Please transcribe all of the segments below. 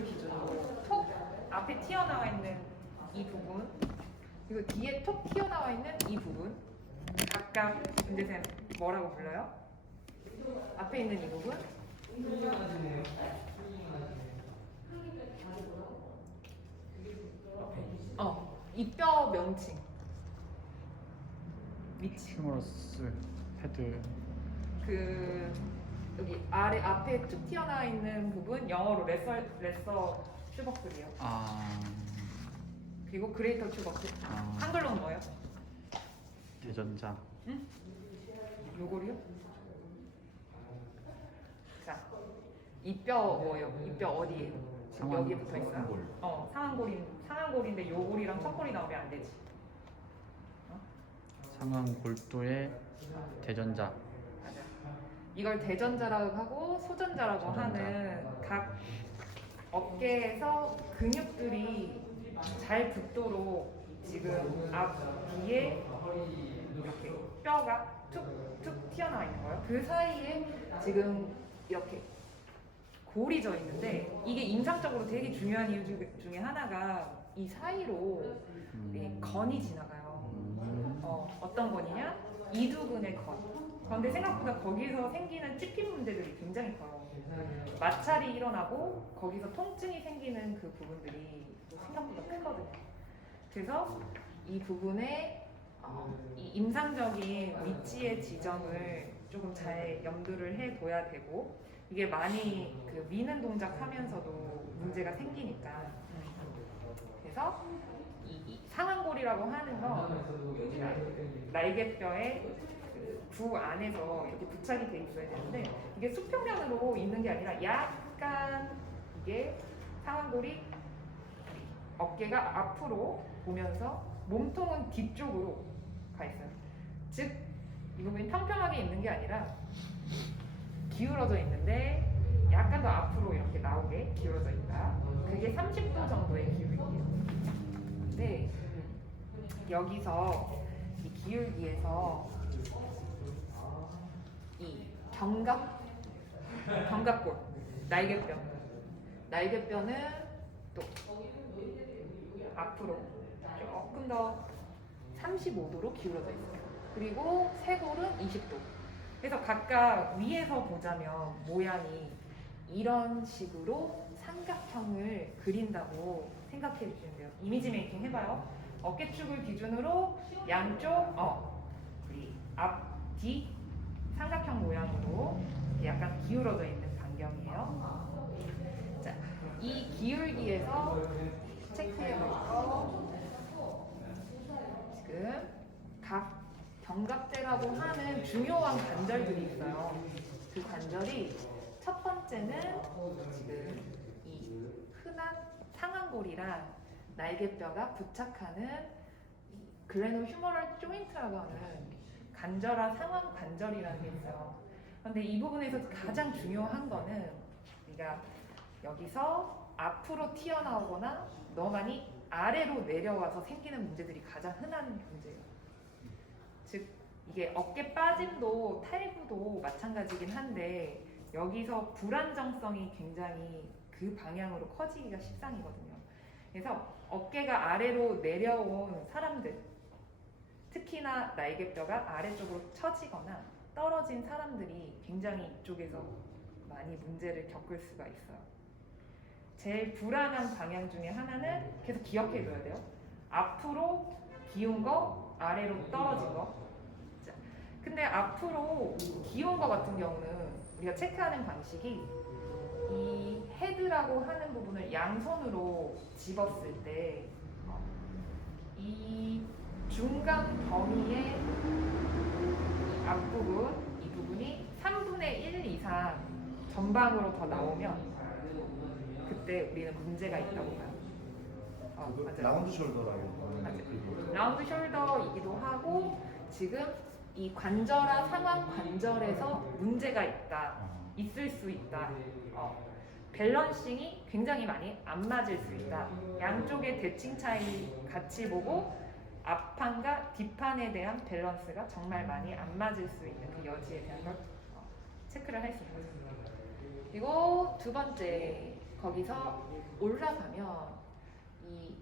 쪽을 기준으로 톡 앞에 튀어나와 있는 이 부분, 그리고 뒤에 톡 튀어나와 있는 이 부분, 각각 문제쌤 뭐라고 불러요? 앞에 있는 이 부분, 이 뼈 명칭. 위치. 휴머러스 헤드. 그 여기 아래 앞에 쭉 튀어나와 있는 부분 영어로 레서 튜버클이요. 그리고 그레이터 튜버클. 한글로는 뭐예요? 대전자. 응? 요거리요? 자, 이 뼈 뭐예요? 이 뼈 어디에? 지금 여기에 붙어 있어요. 상완골인데 요골이랑 척골이 나오면 안 되지. 상완 골도의 대전자. 맞아. 이걸 대전자라고 하고 소전자라고 소전자. 하는 각 어깨에서 근육들이 잘 붙도록 지금 앞 뒤에 이렇게 뼈가 툭툭 튀어나와 있는 거예요. 그 사이에 지금 이렇게 골이 져 있는데 이게 임상적으로 되게 중요한 이유 중에 하나가 이 사이로 이 건이 지나가요. 어떤 건이냐? 이두근의 건. 그런데 생각보다 거기서 생기는 찝힘 문제들이 굉장히 커요. 마찰이 일어나고 거기서 통증이 생기는 그 부분들이 생각보다 크거든요. 그래서 이 부분에 이 임상적인 위치의 지정을 조금 잘 염두를 해둬야 되고, 이게 많이 그 미는 동작 하면서도 문제가 생기니까. 그래서 이 상완골이라고 하는 건 날개뼈의 부 안에서 이렇게 부착이 돼 있어야 되는데, 이게 수평면으로 있는 게 아니라 약간 이게 상완골이 어깨가 앞으로 보면서 몸통은 뒤쪽으로 가 있어요. 즉, 이 부분이 평평하게 있는 게 아니라 기울어져 있는데 약간 더 앞으로 이렇게 나오게 기울어져 있다. 그게 30도 정도의 기울기예요. 근데 여기서 이 기울기에서 이 견갑골, 날개뼈는 또 앞으로 조금 더 35도로 기울어져 있어요. 그리고 쇄골은 20도. 그래서 각각 위에서 보자면 모양이 이런 식으로 삼각형을 그린다고 생각해 주시면 돼요. 이미지 메이킹 해봐요. 어깨축을 기준으로 양쪽 우리 앞, 뒤 삼각형 모양으로 약간 기울어져 있는 반경이에요. 자, 이 기울기에서 체크해 볼 거, 지금 각 견갑대라고 하는 중요한 관절들이 있어요. 그 관절이 첫 번째는 지금 이 흔한 상완골이랑 날개뼈가 부착하는 글레노 휴머럴 조인트라고 하는 간절한 상완 관절이라는 게 있어요. 그런데 이 부분에서 가장 중요한 거는 우리가 여기서 앞으로 튀어나오거나 너무 많이 아래로 내려와서 생기는 문제들이 가장 흔한 문제예요. 즉, 이게 어깨 빠짐도 탈구도 마찬가지긴 한데 여기서 불안정성이 굉장히 그 방향으로 커지기가 십상이거든요. 그래서 어깨가 아래로 내려온 사람들, 특히나 날개뼈가 아래쪽으로 처지거나 떨어진 사람들이 굉장히 이쪽에서 많이 문제를 겪을 수가 있어요. 제일 불안한 방향 중에 하나는 계속 기억해둬야 돼요. 앞으로 기운 거, 아래로 떨어진 거. 자, 근데 앞으로 기운 거 같은 경우는 우리가 체크하는 방식이 이 헤드라고 하는 부분을 양손으로 집었을 때 이 중간 범위의 이 앞부분, 이 부분이 3분의 1 이상 전방으로 더 나오면 그때 우리는 문제가 있다고 봐요. 맞아요. 라운드 숄더라고 맞아요. 라운드 숄더이기도 하고, 지금 이 관절화 상완 관절에서 문제가 있을 수 있다. 밸런싱이 굉장히 많이 안 맞을 수 있다. 양쪽의 대칭 차이 같이 보고 앞판과 뒷판에 대한 밸런스가 정말 많이 안 맞을 수 있는 그 여지에 대한 걸 체크를 할 수 있는 거죠. 그리고 두 번째 거기서 올라가면 이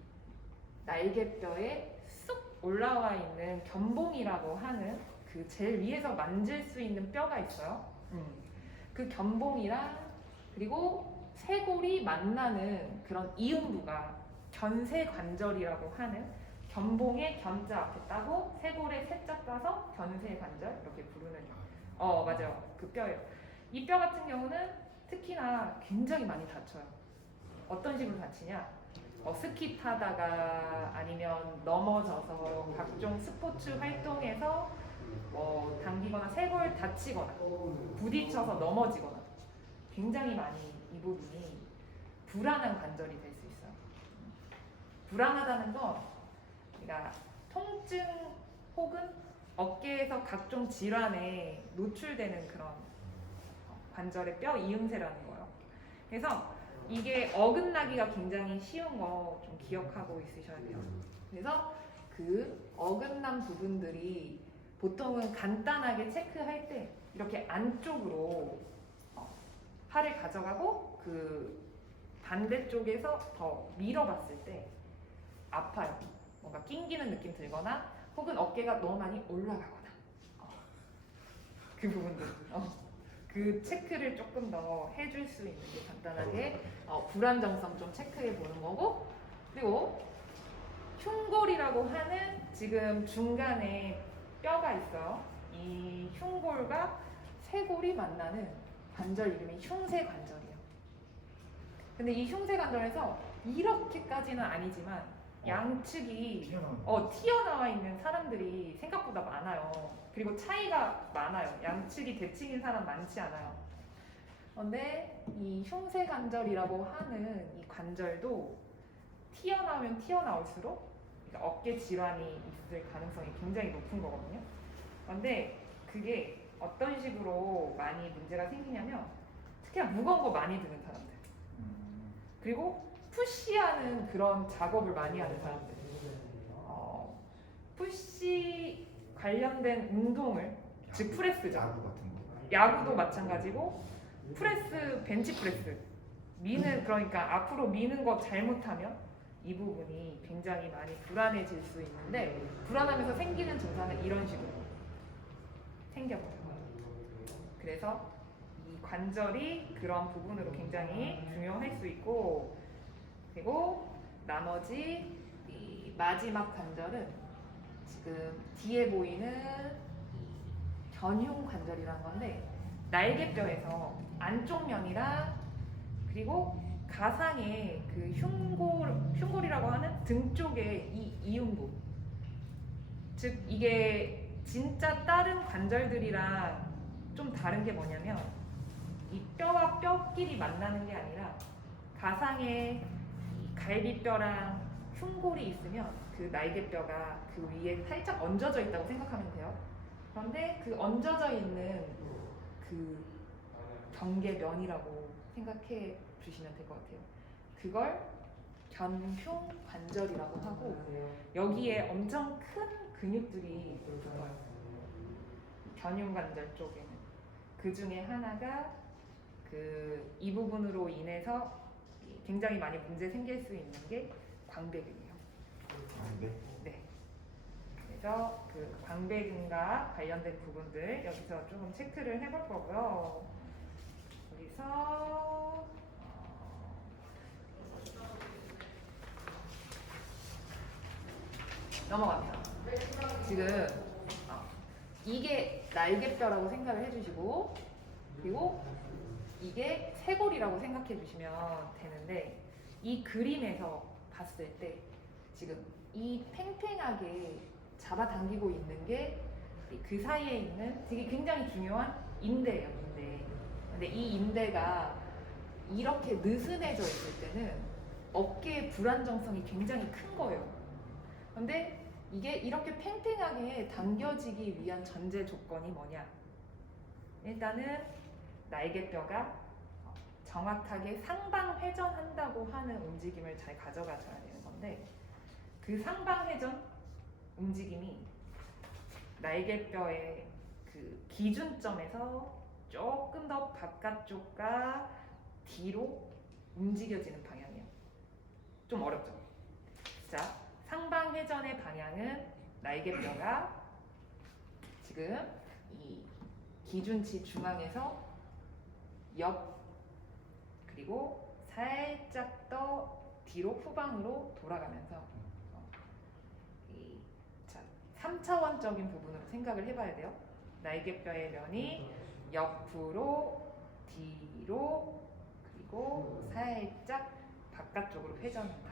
날개뼈에 쑥 올라와 있는 견봉이라고 하는 그 제일 위에서 만질 수 있는 뼈가 있어요. 그 견봉이랑 그리고 쇄골이 만나는 그런 이음부가 견쇄관절이라고 하는 견봉의 견자 앞에 따고 쇄골에 쇄자 따서 견쇄관절 이렇게 부르는 맞아요. 그 뼈예요. 이 뼈 같은 경우는 특히나 굉장히 많이 다쳐요. 어떤 식으로 다치냐? 스키 타다가 아니면 넘어져서 각종 스포츠 활동에서 당기거나 쇄골 다치거나 부딪혀서 넘어지거나 굉장히 많이 이 부분이 불안한 관절이 될 수 있어요. 불안하다는 건 그러니까 통증 혹은 어깨에서 각종 질환에 노출되는 그런 관절의 뼈 이음새라는 거예요. 그래서 이게 어긋나기가 굉장히 쉬운 거 좀 기억하고 있으셔야 돼요. 그래서 그 어긋난 부분들이 보통은 간단하게 체크할 때 이렇게 안쪽으로 팔을 가져가고 그 반대쪽에서 더 밀어봤을 때 아파요. 뭔가 낑기는 느낌 들거나 혹은 어깨가 너무 많이 올라가거나 그 부분들 그 체크를 조금 더 해줄 수 있는 게 간단하게 불안정성 좀 체크해 보는 거고, 그리고 흉골이라고 하는 지금 중간에 뼈가 있어요. 이 흉골과 쇄골이 만나는 관절 이름이 흉쇄관절이에요. 근데 이 흉쇄관절에서 이렇게까지는 아니지만 양측이 튀어나와 있는 사람들이 생각보다 많아요. 그리고 차이가 많아요. 양측이 대칭인 사람 많지 않아요. 그런데 이 흉쇄관절이라고 하는 이 관절도 튀어나오면 튀어나올수록 어깨 질환이 있을 가능성이 굉장히 높은 거거든요. 그런데 그게 어떤 식으로 많이 문제가 생기냐면 특히나 무거운 거 많이 드는 사람들, 그리고 푸시하는 그런 작업을 많이 하는 사람들, 푸시 관련된 운동을, 즉 프레스죠. 야구 같은 거. 야구도 마찬가지고 프레스, 벤치 프레스 미는, 그러니까 앞으로 미는 거 잘못하면 이 부분이 굉장히 많이 불안해질 수 있는데, 불안하면서 생기는 증상은 이런 식으로 생겨버려요. 그래서 이 관절이 그런 부분으로 굉장히 중요할 수 있고, 그리고 나머지 이 마지막 관절은 지금 뒤에 보이는 견흉 관절이라는 건데, 날개뼈에서 안쪽 면이랑 그리고 가상의 그 흉골이라고 하는 등 쪽의 이 이음부, 즉 이게 진짜 다른 관절들이랑 좀 다른 게 뭐냐면 이 뼈와 뼈끼리 만나는 게 아니라 가상의 이 갈비뼈랑 흉골이 있으면 그 날개뼈가 그 위에 살짝 얹어져 있다고 생각하면 돼요. 그런데 그 얹어져 있는 그 경계면이라고 생각해 주시면 될 것 같아요. 그걸 견흉 관절이라고 하고, 여기에 엄청 큰 근육들이 붙어요. 견흉 관절 쪽에는 그 중에 하나가 그 이 부분으로 인해서 굉장히 많이 문제 생길 수 있는 게 광배근이에요. 네. 그래서 그 광배근과 관련된 부분들 여기서 조금 체크를 해볼 거고요. 여기서 넘어갑니다. 지금 이게 날개뼈라고 생각을 해주시고, 그리고 이게 쇄골이라고 생각해 주시면 되는데, 이 그림에서 봤을 때 지금 이 팽팽하게 잡아당기고 있는 게 그 사이에 있는 되게 굉장히 중요한 인대예요, 인대. 근데 이 인대가 이렇게 느슨해져 있을 때는 어깨의 불안정성이 굉장히 큰 거예요. 근데 이게 이렇게 팽팽하게 당겨지기 위한 전제 조건이 뭐냐? 일단은 날개뼈가 정확하게 상방 회전한다고 하는 움직임을 잘 가져가셔야 되는 건데, 그 상방 회전 움직임이 날개뼈의 그 기준점에서 조금 더 바깥쪽과 뒤로 움직여지는 방향이에요. 좀 어렵죠? 자, 상방회전의 방향은 날개뼈가 지금 이 기준치 중앙에서 옆 그리고 살짝 더 뒤로 후방으로 돌아가면서 자, 3차원적인 부분으로 생각을 해봐야 돼요. 날개뼈의 면이 옆으로 뒤로 그리고 살짝 바깥쪽으로 회전한다.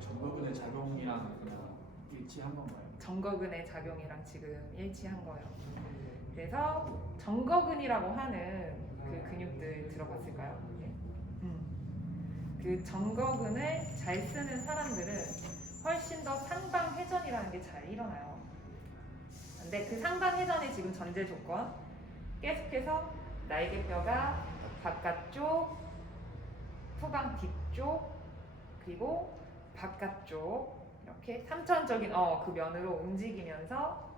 전거근의 작용이랑 그냥 일치한 건가요? 정거근의 작용이랑 지금 일치한 거예요. 그래서 정거근이라고 하는 그 근육들 들어봤을까요? 네. 그 정거근을 잘 쓰는 사람들은 훨씬 더 상방회전이라는 게 잘 일어나요. 근데 그 상방회전의 지금 전제 조건 계속해서 날개뼈가 바깥쪽, 후방 뒤쪽, 그리고 바깥쪽 이렇게 3차원적인 그 면으로 움직이면서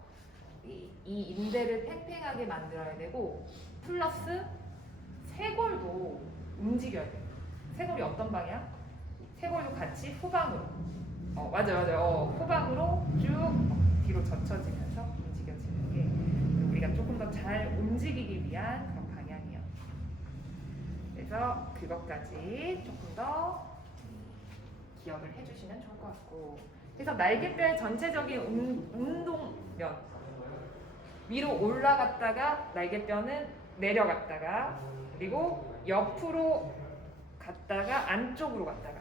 이 인대를 팽팽하게 만들어야 되고 플러스 쇄골도 움직여야 돼요. 쇄골이 어떤 방향? 쇄골도 같이 후방으로 맞아요. 후방으로 쭉 뒤로 젖혀지면서 움직여지는 게 우리가 조금 더 잘 움직이기 위한 그런 방향이에요. 그래서 그것까지 조금 더 기억을 해주시면 좋을 것 같고 그래서 날개뼈의 전체적인 운동면 위로 올라갔다가 날개뼈는 내려갔다가 그리고 옆으로 갔다가 안쪽으로 갔다가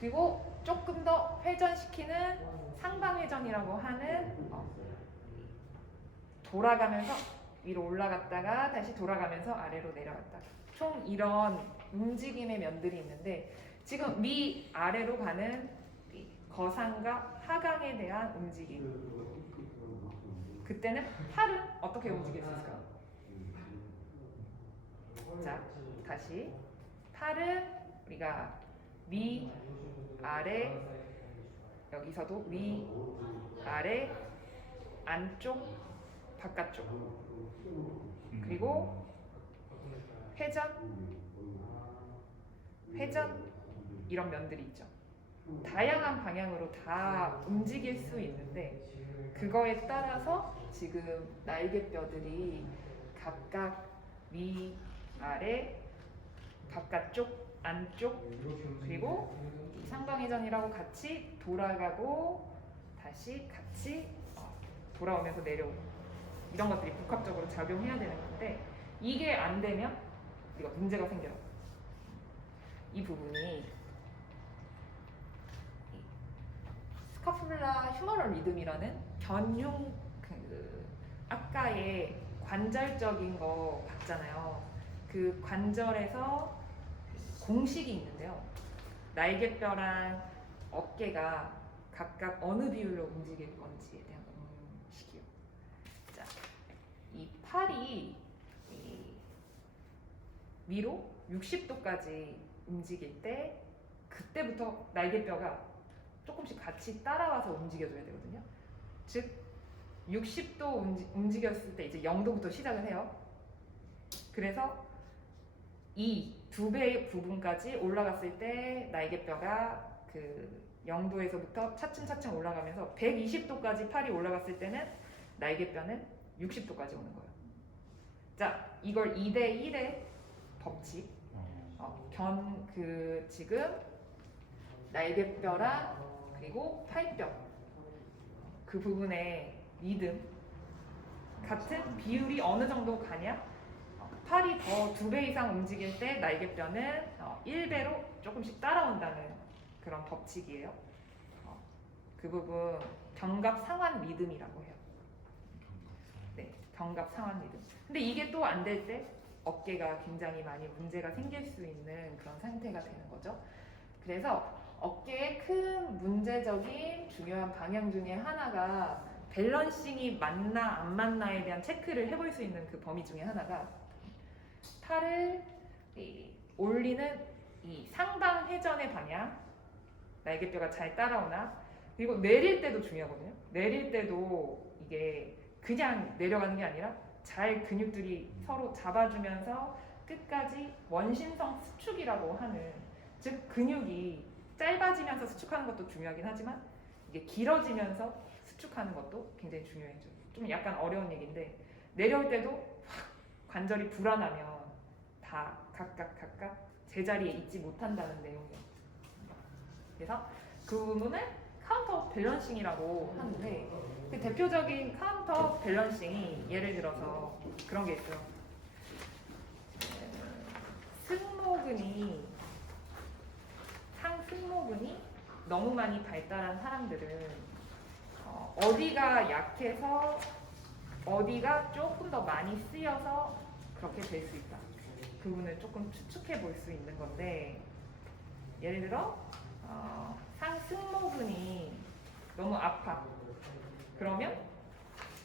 그리고 조금 더 회전시키는 상방회전이라고 하는 돌아가면서 위로 올라갔다가 다시 돌아가면서 아래로 내려갔다가 총 이런 움직임의 면들이 있는데 지금 위 아래로 가는 거상과 하강에 대한 움직임 그때는 팔은 어떻게 움직일 수 있을까요? 자, 다시 팔은 우리가 위, 아래 여기서도 위, 아래, 안쪽, 바깥쪽 그리고 회전, 이런 면들이 있죠. 다양한 방향으로 다 움직일 수 있는데 그거에 따라서 지금 날개뼈들이 각각 위, 아래, 바깥쪽, 안쪽 그리고 상방회전이라고 같이 돌아가고 다시 같이 돌아오면서 내려오고 이런 것들이 복합적으로 작용해야 되는 건데 이게 안 되면 우리가 문제가 생겨요. 이 부분이 스카풀라 휴머럴 리듬이라는 견흉 아까의 관절적인 거 봤잖아요. 그 관절에서 공식이 있는데요. 날개뼈랑 어깨가 각각 어느 비율로 움직일 건지에 대한 식이요. 자, 이 팔이 위로 60도까지 움직일 때 그때부터 날개뼈가 조금씩 같이 따라와서 움직여줘야 되거든요. 즉 60도 움직였을 때 이제 0도부터 시작을 해요. 그래서 이 2배의 부분까지 올라갔을 때 날개뼈가 그 0도에서부터 차츰차츰 올라가면서 120도까지 팔이 올라갔을 때는 날개뼈는 60도까지 오는 거예요. 자, 이걸 2대1의 법칙 지금 날개뼈랑 그리고 팔뼈 그 부분의 리듬 같은 비율이 어느 정도 가냐? 팔이 더 2배 이상 움직일 때 날개뼈는 1배로 조금씩 따라온다는 그런 법칙이에요. 그 부분 견갑 상완 리듬이라고 해요. 네, 견갑 상완 리듬. 근데 이게 또 안 될 때 어깨가 굉장히 많이 문제가 생길 수 있는 그런 상태가 되는 거죠. 그래서 어깨의 큰 문제적인 중요한 방향 중에 하나가 밸런싱이 맞나 안 맞나에 대한 체크를 해볼 수 있는 그 범위 중에 하나가 팔을 올리는 이 상방 회전의 방향 날개뼈가 잘 따라오나 그리고 내릴 때도 중요하거든요. 내릴 때도 이게 그냥 내려가는 게 아니라 잘 근육들이 서로 잡아주면서 끝까지 원심성 수축이라고 하는 즉 근육이 짧아지면서 수축하는 것도 중요하긴 하지만 이게 길어지면서 수축하는 것도 굉장히 중요해져. 좀 약간 어려운 얘기인데 내려올 때도 확 관절이 불안하면 다 각각 제자리에 있지 못한다는 내용이에요. 그래서 그 부분을 카운터 밸런싱이라고 하는데 그 대표적인 카운터 밸런싱이 예를 들어서 그런 게 있어요. 상승모근이 너무 많이 발달한 사람들은 어디가 약해서 어디가 조금 더 많이 쓰여서 그렇게 될 수 있다. 그 부분을 조금 추측해 볼 수 있는 건데 예를 들어 상승모근이 너무 아파. 그러면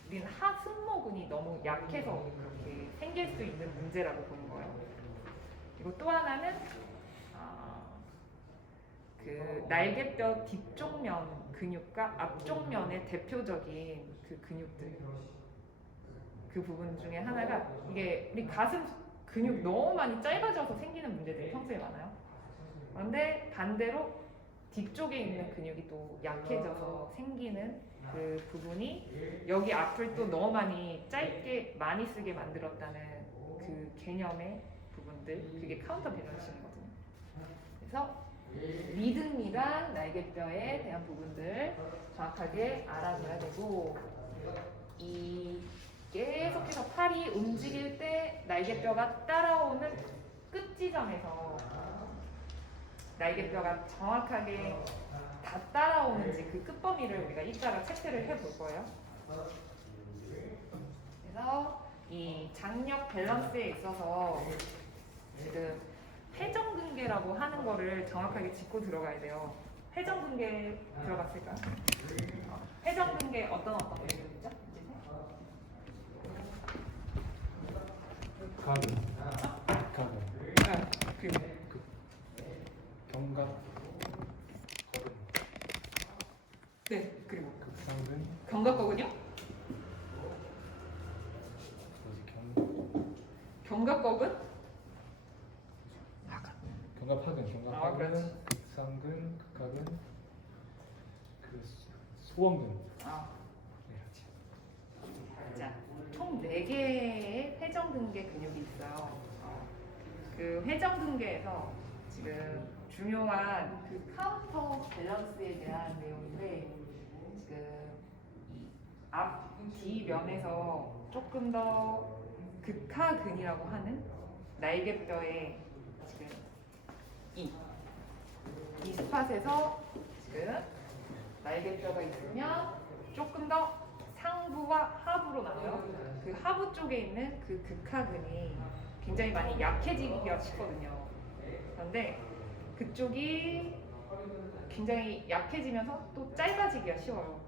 우리는 하승모근이 너무 약해서 그렇게 생길 수 있는 문제라고 보는 거예요. 그리고 또 하나는 그 날개뼈 뒤쪽 면 근육과 앞쪽 면의 대표적인 그 근육들 그 부분 중에 하나가 이게 우리 가슴 근육 너무 많이 짧아져서 생기는 문제들이 평소에 많아요. 그런데 반대로 뒤쪽에 있는 근육이 또 약해져서 생기는 그 부분이 여기 앞을 또 너무 많이 짧게 많이 쓰게 만들었다는 그 개념의 부분들 그게 카운터 밸런싱이거든요. 그래서 리듬이랑 날개뼈에 대한 부분들 정확하게 알아둬야 되고 이 계속해서 팔이 움직일 때 날개뼈가 따라오는 끝 지점에서 날개뼈가 정확하게 다 따라오는지 그 끝범위를 우리가 이따가 체크를 해볼 거예요. 그래서 이 장력 밸런스에 있어서 지금 회전근개라고 하는 거를 정확하게 짚고 들어가야 돼요. 회전근개 들어봤을까요? 회전근개 어떤 부분이죠? 가근 그 견갑 거근 네, 그리고 극상근 견갑거근요? 견갑거근? 견갑하근 아, 그렇지. 극상근 극하근 그 소원근 아, 네, 그렇지. 자, 총 4개의 회전근개 근육이 있어요. 그 회전근개에서 지금 중요한 그 카운터 밸런스에 대한 내용인데 지금 이 앞, 뒤 면에서 조금 더 극하근이라고 하는 날개뼈에 지금 이 스팟에서 지금 날개뼈가 있으면 조금 더 상부와 하부로 나눠요. 그 하부 쪽에 있는 그 극하근이 굉장히 많이 약해지기가 쉽거든요. 그런데 그쪽이 굉장히 약해지면서 또 짧아지기가 쉬워요.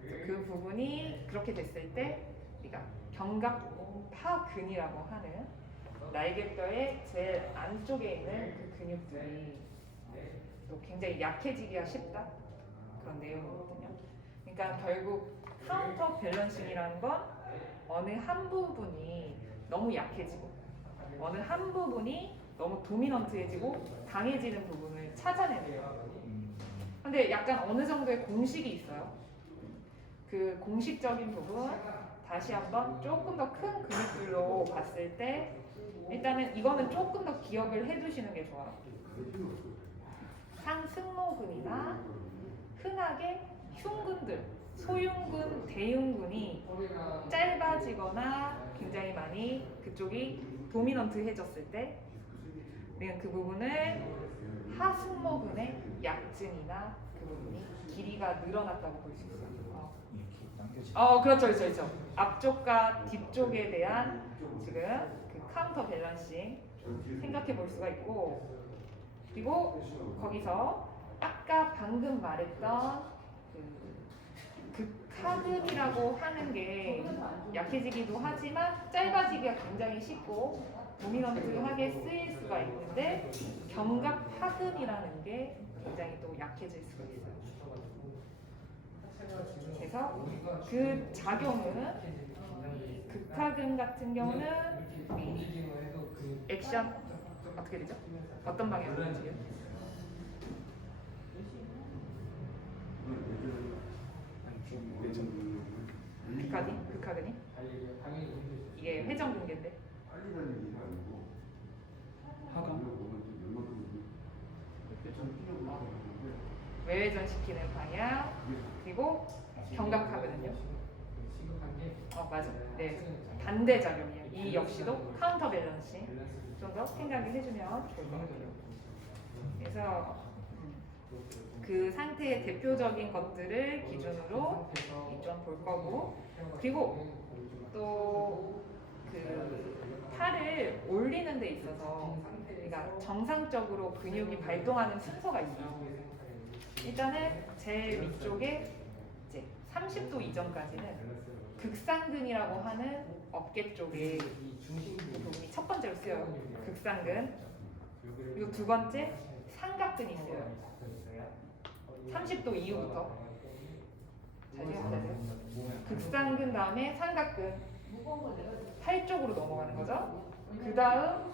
그 부분이 그렇게 됐을 때 우리가 견갑하근이라고 하는 날개뼈의 제일 안쪽에 있는 그 근육들이 또 굉장히 약해지기가 쉽다 그런 내용이거든요. 그러니까 결국 카운터 밸런싱이라는 건 어느 한 부분이 너무 약해지고 어느 한 부분이 너무 도미넌트해지고 강해지는 부분을 찾아내는. 근데 약간 어느 정도의 공식이 있어요. 그 공식적인 부분 다시 한번 조금 더 큰 근육들로 봤을 때 일단은 이거는 조금 더 기억을 해두시는 게 좋아요. 상승모근이나 흔하게 흉근들, 소흉근, 대흉근이 짧아지거나 굉장히 많이 그쪽이 도미넌트해졌을 때 우리는 그 부분을 하승모근의 약증이나 그 부분이 길이가 늘어났다고 볼 수 있어요. 그렇죠. 앞쪽과 뒤쪽에 대한 지금 그 카운터 밸런싱 생각해 볼 수가 있고, 그리고 거기서 아까 방금 말했던 그 극하근이라고 하는 게 약해지기도 하지만 짧아지기가 굉장히 쉽고 도미넌트하게 쓰일 수가 있는데 견갑하근이라는 게 굉장히 또 약해질 수가 있어요. 그래서 그 작용은 극하근 같은 경우는 액션 어떻게 되죠? 어떤 방향으로 움직여요? 극하근이? 이게 회전근개인데 하강. 외회전시키는 방향 그리고 견갑하거든요. 맞아. 네, 반대 작용이에요. 이 역시도 카운터 밸런싱 좀 더 생각을 해주면 좋을 것 같아요. 그래서 그 상태의 대표적인 것들을 기준으로 좀 볼 거고, 그리고 또 그 팔을 올리는 데 있어서 그러니까 정상적으로 근육이 발동하는 순서가 있어요. 일단은 제일 위쪽에 이제 30도 이전까지는 극상근이라고 하는 어깨 쪽에 부분이 첫 번째로 쓰여요. 극상근. 그리고 두 번째 삼각근이 쓰여요. 30도 이후부터. 잘 생각하세요. 극상근 다음에 삼각근. 팔 쪽으로 넘어가는 거죠. 그 다음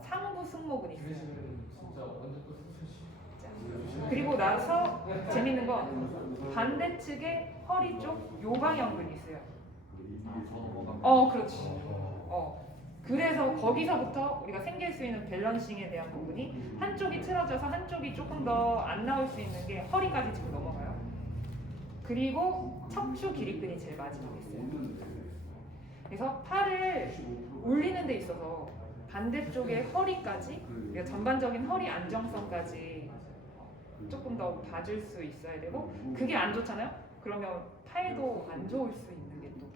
상부 승모근이 있어요. 그리고 나서 재밌는 건 반대측에 허리 쪽 요방형근이 있어요. 그렇지. 그래서 거기서부터 우리가 생길 수 있는 밸런싱에 대한 부분이 한쪽이 틀어져서 한쪽이 조금 더 안 나올 수 있는 게 허리까지 지금 넘어가요. 그리고 척추 기립근이 제일 마지막에 있어요. 그래서 팔을 올리는 데 있어서 반대쪽의 허리까지, 그러니까 전반적인 허리 안정성까지 조금 더 봐줄 수 있어야 되고, 그게 안 좋잖아요? 그러면 팔도 안 좋을 수 있는 게 또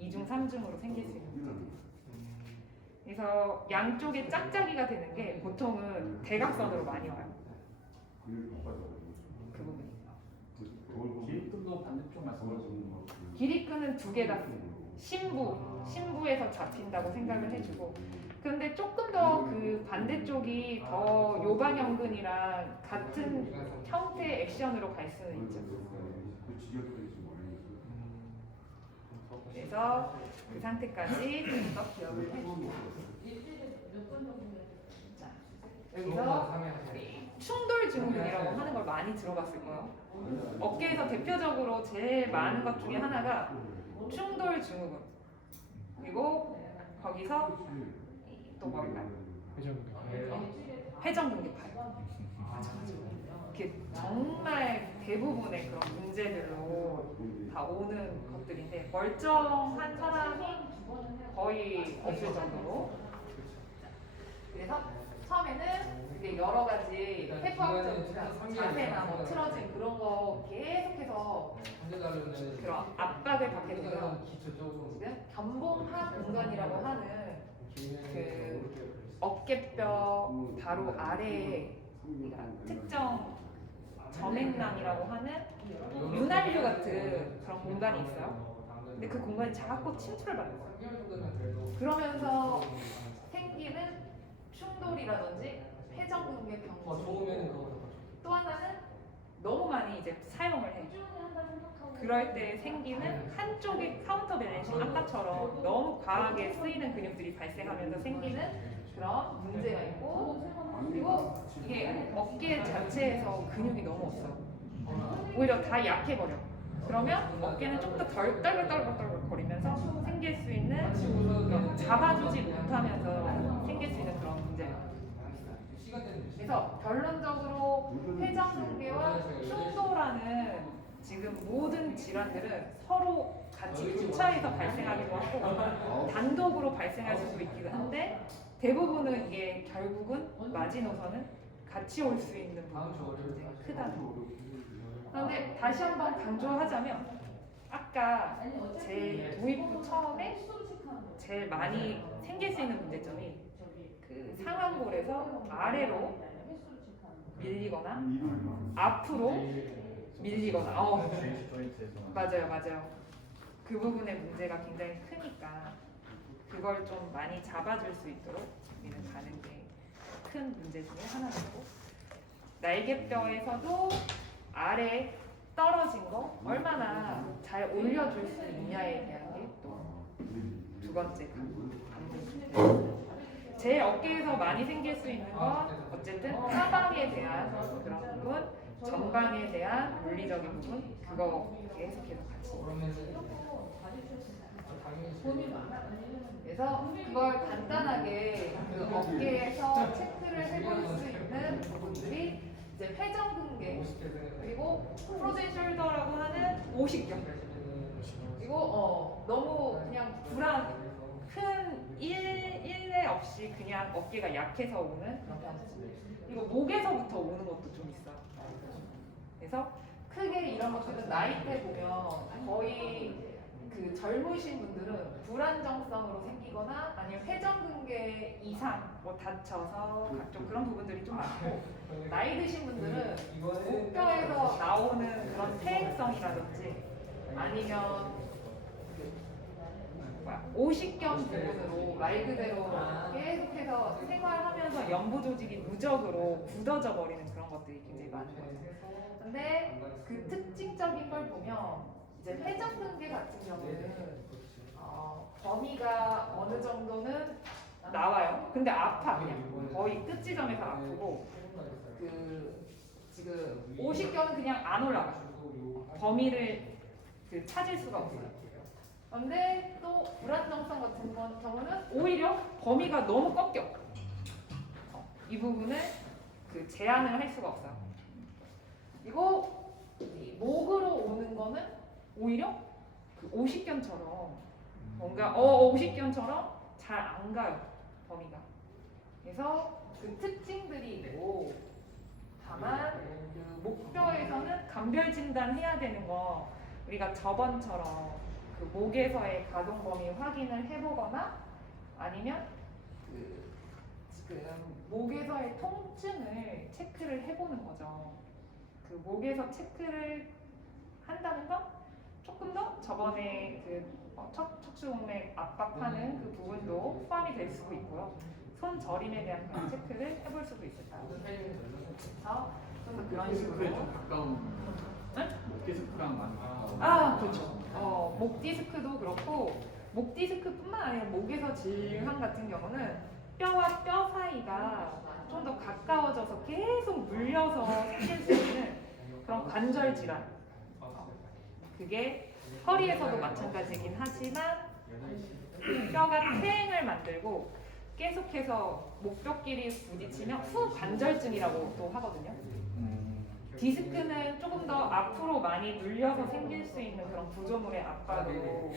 2중, 3중으로 생길 수 있는 거죠. 그래서 양쪽에 짝짝이가 되는 게 보통은 대각선으로 많이 와요. 그 부분이. 기립근도 반대쪽 말씀하시는 거. 기립근은 두 개 다 신부에서 잡힌다고 생각을 해주고, 근데 조금 더 그 반대쪽이 더 요방형근이랑 같은 형태의 액션으로 갈 수는 있죠. 그래서 그 상태까지 좀 더 기억을 해주고, 자, 여기서 충돌 증후군이라고 하는 걸 많이 들어봤을 거예요. 어깨에서 대표적으로 제일 많은 것 중에 하나가 충돌 증후군. 그리고 거기서 또 뭘까요? 회전근개파요. 맞아. 이게 정말 대부분의 그런 문제들로 다 오는 것들인데, 멀쩡한 사람이 거의 없을 정도로. 그래서 처음에는 이제 여러 가지 해부학적 자세나 뭐 틀어진 그런 거 계속해서 그런 압박을 받게 되면 지금 견봉하 공간이라고 하는 그 어깨뼈 바로 아래에 특정 점액낭이라고 하는 윤활유 같은 그런 공간이 있어요. 근데 그 공간이 자꾸 침투를 받는 거예요. 그러면서 생기는 충돌이라든지 회전근개 병증. 또 하나는 너무 많이 이제 사용을 해. 그럴 때 생기는 한쪽의 카운터 밸런싱, 아까처럼 너무 과하게 쓰이는 근육들이 발생하면서 생기는 그런 문제가 있고, 그리고 이게 어깨 자체에서 근육이 너무 없어. 오히려 다 약해버려. 그러면 어깨는 조금 더 덜 떨글떨글 거리면서 생길 수 있는, 잡아주지 못하면서 생길 수 있는 그런 문제가. 그래서 결론적으로 회전근개와 충돌하는 지금 모든 질환들은 서로 같이 교차해서 발생하기도 하고 단독으로 발생할 수도 있기도 한데, 대부분은 이게 결국은 마지노선은 같이 올 수 있는 부분이 굉장히 크다는 거. 그런데 다시 한번 강조하자면, 아까 제 도입 후 처음에 제일 많이 생길 수 있는 문제점이 그 상완골에서 아래로 밀리거나 앞으로 밀리거나, 맞아요. 그 부분의 문제가 굉장히 크니까 그걸 좀 많이 잡아줄 수 있도록 우리는 가는 게 큰 문제 중에 하나고, 날개뼈에서도 아래 떨어진 거 얼마나 잘 올려줄 수 있냐에 대한 게 또 두 번째 관문. 제일 어깨에서 많이 생길 수 있는 건 어쨌든 하방에 대한 그런 부분, 전방에 대한 물리적인 부분, 그거 계속해서 같이. 그래서 그걸 간단하게 그 어깨에서 체크를 해볼 수 있는 부분들이 이제 회전근개, 그리고 프로젠 숄더라고 하는 오십견. 그리고 너무 그냥 큰 일례 없이 그냥 어깨가 약해서 오는 그런 변수. 그리고 목에서부터 오는 것도 좀 있어요. 그래서 크게 이런 것들은 나이 때 보면 거의 그 젊으신 분들은 불안정성으로 생기거나 아니면 회전근개 이상 뭐 다쳐서 각종 그런 부분들이 좀 많고, 나이 드신 분들은 목뼈에서 나오는 그런 퇴행성이라든지 아니면 오십견 부분으로 말 그대로 계속해서 생활하면서 연부 조직이 무적으로 굳어져 버리는 그런 것들이 굉장히 많은 거죠. 근데 그 특징적인 걸 보면 이제 회전근개 같은 경우는 범위가 어느 정도는 나와요. 근데 아파, 그냥 거의 끝 지점에서 아프고, 그 지금 오십견은 그냥 안 올라가. 범위를 찾을 수가 없어요. 그런데 또 불안정성 같은 경우는 오히려 범위가 너무 꺾여. 이 부분을 제한을 할 수가 없어요. 그리고 이 목으로 오는 거는 오히려 그 오십견처럼 뭔가 오십견처럼 잘 안 가요, 범위가. 그래서 그 특징들이 있고, 다만 그 목뼈에서는 감별 진단해야 되는 거, 우리가 저번처럼 그 목에서의 가동 범위 확인을 해보거나 아니면 그 지금 목에서의 통증을 체크를 해보는 거죠. 그 목에서 체크를 한다는 건 조금 더 저번에 그 척추동맥 압박하는 그 부분도 포함이 될 수도 있고요. 손 저림에 대한 그런 체크를 해볼 수도 있을까요? 그래서 좀 그런 식으로. 디스크에 좀 가까운. 응? 목 디스크랑 많이 가까운. 그렇죠. 목 디스크도 그렇고, 목 디스크뿐만 아니라 목에서 질환 같은 경우는 뼈와 뼈 사이가 좀 더 가까워져서 계속 물려서 생길 수 있는 그런 관절 질환. 그게 허리에서도 마찬가지긴 하지만 뼈가 퇴행을 만들고 계속해서 목뼈끼리 부딪히면 후관절증이라고 또 하거든요. 디스크는 조금 더 앞으로 많이 눌려서 생길 수 있는 그런 구조물의 압박으로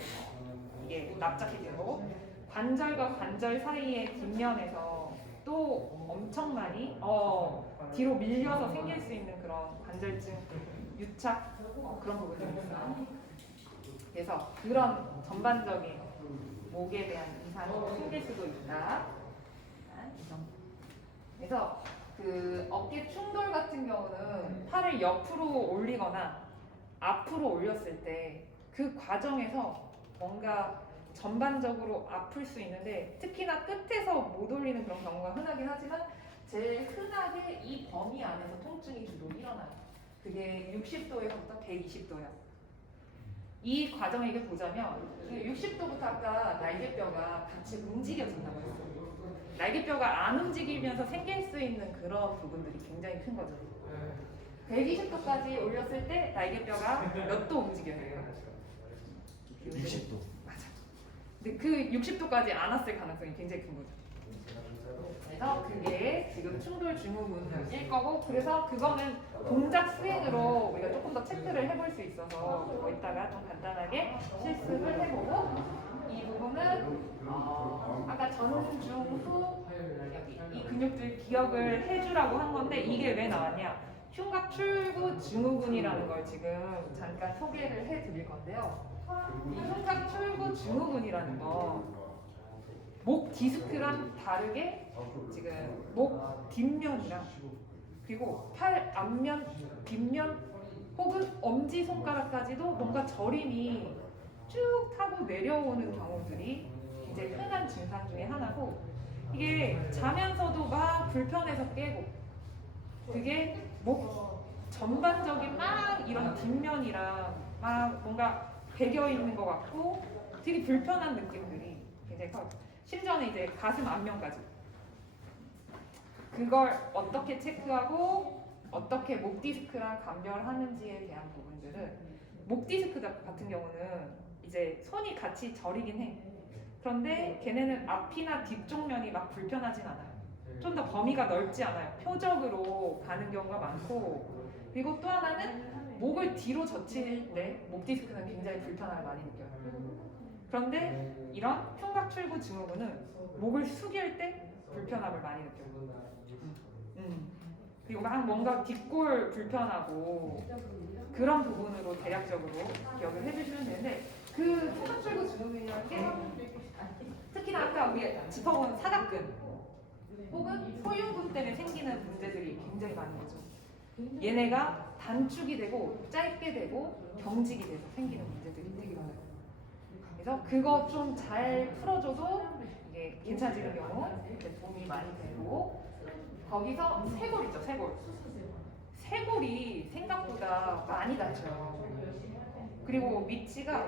이게 납작해지는 거고, 관절과 관절 사이의 뒷면에서 또 엄청 많이 뒤로 밀려서 생길 수 있는 그런 관절증, 유착 그런 부분들이 있어요. 그래서 그런 전반적인 목에 대한 이상이 생길 수도 있다. 그래서 그 어깨 충돌 같은 경우는 팔을 옆으로 올리거나 앞으로 올렸을 때 그 과정에서 뭔가 전반적으로 아플 수 있는데, 특히나 끝에서 못 올리는 그런 경우가 흔하긴 하지만 제일 흔하게 이 범위 안에서 통증이 주로 일어나요. 그게 60도에서부터 120도예요. 이 과정을 이렇게 보자면 60도부터 아까 날개뼈가 같이 움직여진다고 했어요. 날개뼈가 안 움직이면서 생길 수 있는 그런 부분들이 굉장히 큰 거죠. 120도까지 올렸을 때 날개뼈가 몇 도 움직여요? 60도. 맞아. 근데 그 60도까지 안 왔을 가능성이 굉장히 큰 거죠. 그래서 그게 지금 충돌 증후군일 거고, 그래서 그거는 동작 수행으로 우리가 조금 더 체크를 해볼 수 있어서 이따가 좀 간단하게 실습을 해보고, 이 부분은 아까 전, 중, 후 여기 이 근육들 기억을 해주라고 한 건데, 이게 왜 나왔냐? 흉곽 출구 증후군이라는 걸 지금 잠깐 소개를 해드릴 건데요. 이 흉곽 출구 증후군이라는 거, 목 디스크랑 다르게 지금 목 뒷면이랑 그리고 팔 앞면, 뒷면 혹은 엄지 손가락까지도 뭔가 저림이 쭉 타고 내려오는 경우들이 굉장히 흔한 증상 중에 하나고, 이게 자면서도 막 불편해서 깨고, 그게 목 전반적인 막 이런 뒷면이랑 막 뭔가 배겨 있는 것 같고 되게 불편한 느낌들이 굉장히 커요. 심지어는 이제 가슴 앞면까지 그걸 어떻게 체크하고 어떻게 목 디스크랑 감별하는지에 대한 부분들은 목 디스크 같은 경우는 이제 손이 같이 저리긴 해. 그런데 걔네는 앞이나 뒤쪽 면이 막 불편하진 않아요. 좀 더 범위가 넓지 않아요. 표적으로 가는 경우가 많고, 그리고 또 하나는 목을 뒤로 젖힐 때 목 디스크는 굉장히 불편함을 많이 느껴요. 그런데 이런 흉곽 출구 증후군은 목을 숙일 때 불편함을 많이 느껴요. 그리고 막 뭔가 뒷골 불편하고 그런 부분으로 대략적으로 기억을 해주시면 되는데, 그 흉곽 출구 증후군이라는 게 특히나 아까 우리 짚어본 사각근 혹은 소흉근 때문에 생기는 문제들이 굉장히 많은 거죠. 얘네가 단축이 되고 짧게 되고 경직이 돼서 생기는 문제들이 되게 많아요. 그래서 그거 좀 잘 풀어줘도 이게 괜찮아지는 경우 도움이 많이 되고, 거기서 쇄골이죠, 쇄골. 쇄골이 생각보다 많이 다쳐요. 그리고 위치가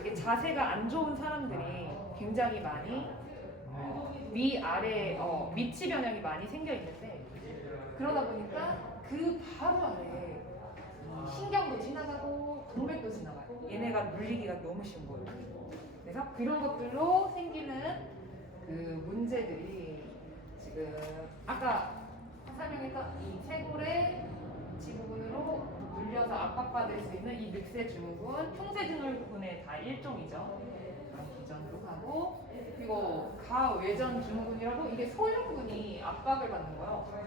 이게 자세가 안 좋은 사람들이 굉장히 많이 위아래 위치 변형이 많이 생겨 있는데, 그러다 보니까 그 바로 아래 신경도 지나가고 동맥도 지나가요. 얘네가 물리기가 너무 쉬운 거예요. 그래서 그런 것들로 생기는 그 문제들이 지금 아까 설명했던 이 쇄골의 위치 부분으로 눌려서 압박받을 수 있는 이 늑세 증후군, 흉쇄 증후군의 다 일종이죠. 그런 기전으로 가고, 그리고 가외전 증후군이라고 이게 소흉근이 압박을 받는 거예요.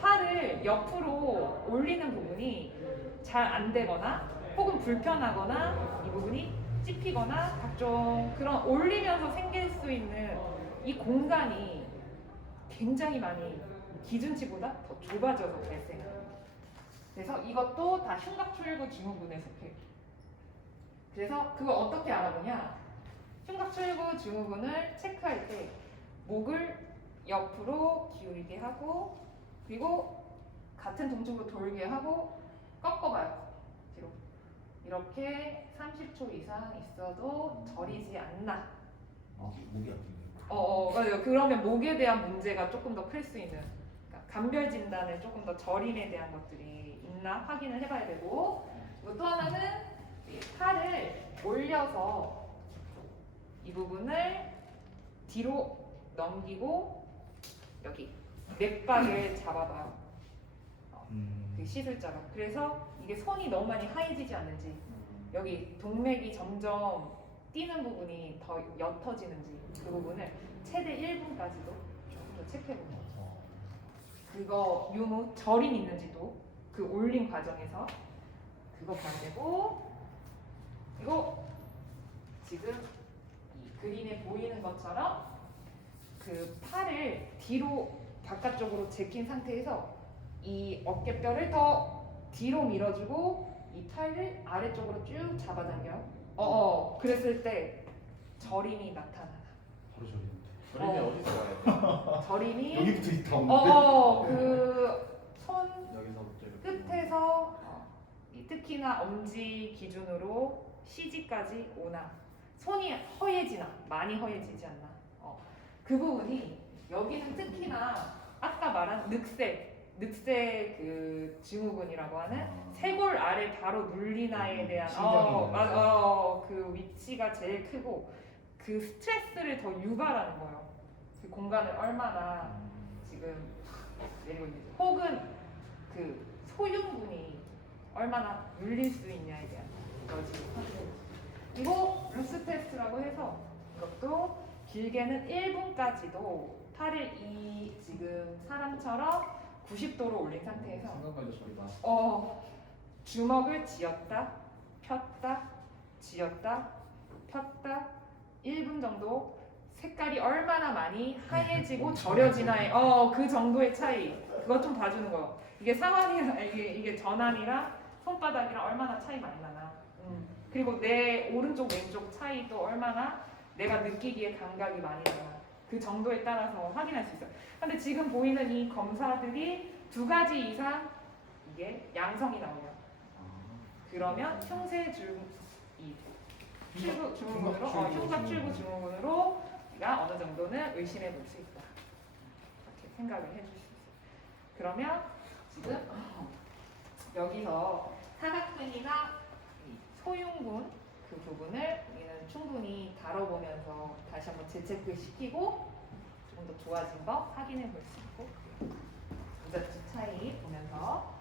팔을 옆으로 올리는 부분이 잘 안 되거나 혹은 불편하거나 이 부분이 찝히거나 각종 그런 올리면서 생길 수 있는 이 공간이 굉장히 많이 기준치보다 더 좁아져서 발생해요. 그래서 이것도 다 흉곽출구 증후군에 속해요. 그래서 그걸 어떻게 알아보냐? 흉곽출구 증후군을 체크할 때 목을 옆으로 기울이게 하고, 그리고 같은 동쪽으로 돌게 하고 꺾어봐요. 뒤로. 이렇게 30초 이상 있어도 저리지 않나. 목이 아픈데. 맞아요. 그러면 목에 대한 문제가 조금 더 클 수 있는, 그러니까 감별 진단에 조금 더 저림에 대한 것들이 있나 확인을 해봐야 되고, 그리고 또 하나는 이 팔을 올려서 이 부분을 뒤로 넘기고 여기 맥박을 잡아봐요. 그 시술자가. 그래서 이게 손이 너무 많이 하얘지지 않는지, 여기 동맥이 점점 뛰는 부분이 더 옅어지는지 그 부분을 최대 1분까지도 조금 더 체크해보는 거죠. 그거 유무 저림 있는지도 그 올림 과정에서 그거 봐야 되고, 그리고 지금 이 그림에 보이는 것처럼 그 팔을 뒤로 바깥쪽으로 제낀 상태에서 이 어깨뼈를 더 뒤로 밀어주고 이 팔을 아래쪽으로 쭉 잡아당겨요. 그랬을 때 저림이 나타나나. 바로 저리. 저림이 어디서 와야 돼? 저림이 여기부터 있다 그 손 여기서부터 이렇게. 끝에서 특히나 엄지 기준으로 CG까지 오나, 손이 허해지나 많이 허해지지 않나, 그 부분이 여기는 특히나 아까 말한 늑세 그 증후군이라고 하는 쇄골 아래 바로 눌리나에 대한 그 위치가 제일 크고, 그 스트레스를 더 유발하는 거예요. 그 공간을 얼마나 지금 내리고 있는지, 혹은 그 소흉군이 얼마나 눌릴 수 있냐에 대한 거지. 그리고 루스 테스트라고 해서 이것도 길게는 1분까지도 팔을 이 지금 사람처럼 90도로 올린 상태에서 상관관계 저리가. 주먹을 쥐었다 폈다 쥐었다 폈다 1분 정도, 색깔이 얼마나 많이 하얘지고 절여지나의 그 정도의 차이, 그것 좀 봐주는 거예요. 이게 상황이랑 이게 전환이랑 손바닥이랑 얼마나 차이 많이 나나. 그리고 내 오른쪽 왼쪽 차이도 얼마나 내가 느끼기에 감각이 많이 나나, 그 정도에 따라서 확인할 수 있어요. 근데 지금 보이는 이 검사들이 2가지 이상 이게 양성이 나와요. 그러면 흉쇄 출구 증후군으로 흉곽 출구 증후군으로 우리가 어느 정도는 의심해 볼 수 있다. 이렇게 생각을 해주실 수 있어요. 그러면 지금 여기서 사각근이나 이 소흉근 그 부분을 우리는 충분히 다뤄보면서 다시 한번 재체크 시키고 조금 더 좋아진 거 확인해 볼 수 있고 문자집 차이 보면서